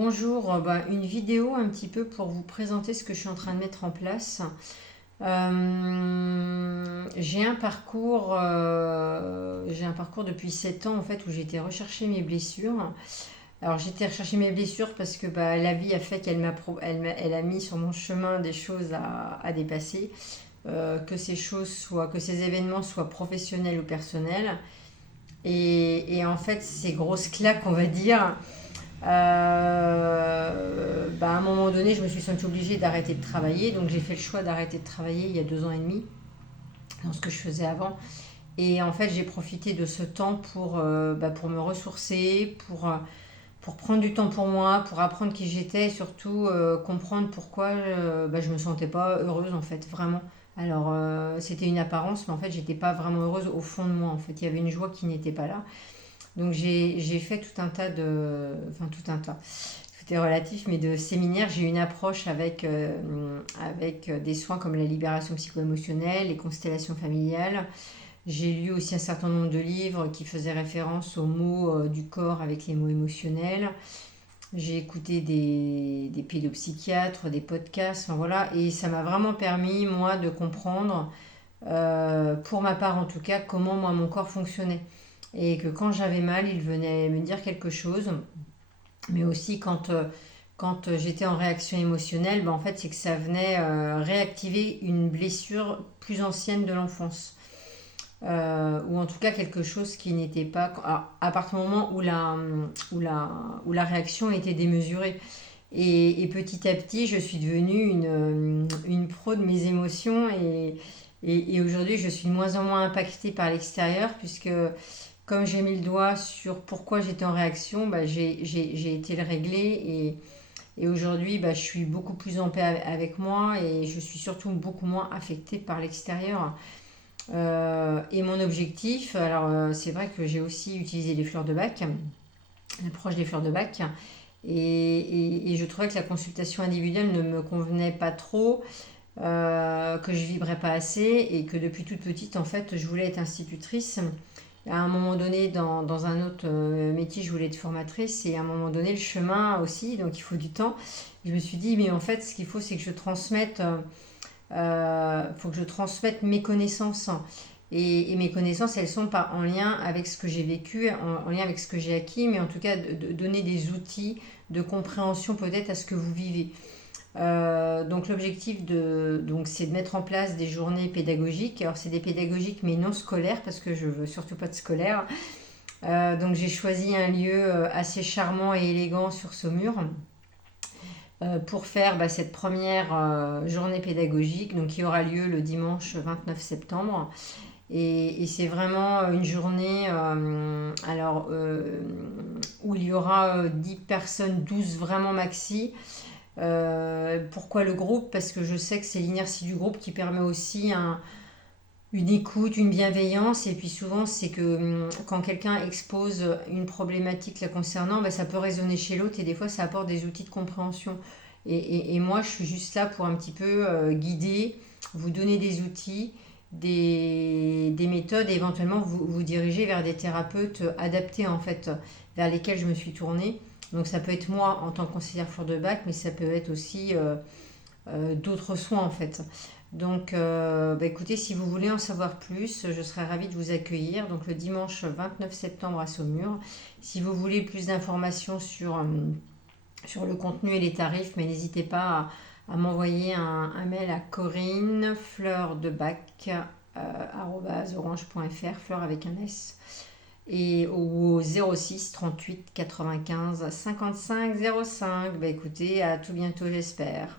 Bonjour, une vidéo un petit peu pour vous présenter ce que je suis en train de mettre en place. J'ai un parcours depuis 7 ans en fait où j'ai été rechercher mes blessures. Alors j'ai été rechercher mes blessures parce que la vie a fait elle a mis sur mon chemin des choses à dépasser, que ces événements soient professionnels ou personnels. Et en fait, ces grosses claques, on va dire, à un moment donné, je me suis sentie obligée d'arrêter de travailler. Donc j'ai fait le choix d'arrêter de travailler il y a 2 ans et demi, dans ce que je faisais avant. Et en fait, j'ai profité de ce temps pour me ressourcer, pour prendre du temps pour moi, pour apprendre qui j'étais et surtout comprendre pourquoi je me sentais pas heureuse en fait, vraiment. Alors c'était une apparence, mais en fait j'étais pas vraiment heureuse au fond de moi. En fait, il y avait une joie qui n'était pas là. Donc j'ai fait tout un tas de... Enfin tout un tas. Tout est relatif, mais de séminaires. J'ai eu une approche avec des soins comme la libération psycho-émotionnelle, les constellations familiales. J'ai lu aussi un certain nombre de livres qui faisaient référence aux mots du corps avec les mots émotionnels. J'ai écouté des pédopsychiatres, des podcasts, enfin voilà, et ça m'a vraiment permis, moi, de comprendre, pour ma part en tout cas, comment moi mon corps fonctionnait. Et que quand j'avais mal, il venait me dire quelque chose, mais aussi quand j'étais en réaction émotionnelle, en fait, c'est que ça venait réactiver une blessure plus ancienne de l'enfance. Ou en tout cas quelque chose qui n'était pas... Alors, à partir du moment où la réaction était démesurée. Et petit à petit, je suis devenue une pro de mes émotions et aujourd'hui, je suis de moins en moins impactée par l'extérieur puisque comme j'ai mis le doigt sur pourquoi j'étais en réaction, j'ai été le régler et aujourd'hui, je suis beaucoup plus en paix avec moi et je suis surtout beaucoup moins affectée par l'extérieur. Et mon objectif, alors c'est vrai que j'ai aussi utilisé les fleurs de bac, l'approche des fleurs de bac, et je trouvais que la consultation individuelle ne me convenait pas trop, que je vibrais pas assez, et que depuis toute petite, en fait, je voulais être institutrice. À un moment donné, dans un autre métier, je voulais être formatrice, et à un moment donné, le chemin aussi, donc il faut du temps. Je me suis dit, mais en fait, ce qu'il faut, c'est que je transmette faut que je transmette mes connaissances. Et mes connaissances, elles sont pas en lien avec ce que j'ai vécu, en lien avec ce que j'ai acquis, mais en tout cas de donner des outils de compréhension peut-être à ce que vous vivez. Donc l'objectif c'est de mettre en place des journées pédagogiques. Alors c'est des pédagogiques mais non scolaires parce que je veux surtout pas de scolaires. Donc j'ai choisi un lieu assez charmant et élégant sur Saumur pour faire cette première journée pédagogique donc, qui aura lieu le dimanche 29 septembre. Et c'est vraiment une journée où il y aura 10 personnes, 12 vraiment maxi. Pourquoi le groupe? Parce que je sais que c'est l'inertie du groupe qui permet aussi une écoute, une bienveillance. Et puis souvent, c'est que quand quelqu'un expose une problématique la concernant, ça peut résonner chez l'autre et des fois, ça apporte des outils de compréhension. Et moi, je suis juste là pour un petit peu guider, vous donner des outils, des méthodes et éventuellement vous diriger vers des thérapeutes adaptés en fait, vers lesquels je me suis tournée. Donc ça peut être moi en tant que conseillère fleur de bac, mais ça peut être aussi d'autres soins en fait. Donc, écoutez, si vous voulez en savoir plus, je serais ravie de vous accueillir. Donc, le dimanche 29 septembre à Saumur. Si vous voulez plus d'informations sur le contenu et les tarifs, mais n'hésitez pas à m'envoyer un mail à Corinne fleurdebac @orange.fr, fleur avec un S, et au 06 38 95 55 05. Écoutez, à tout bientôt, j'espère.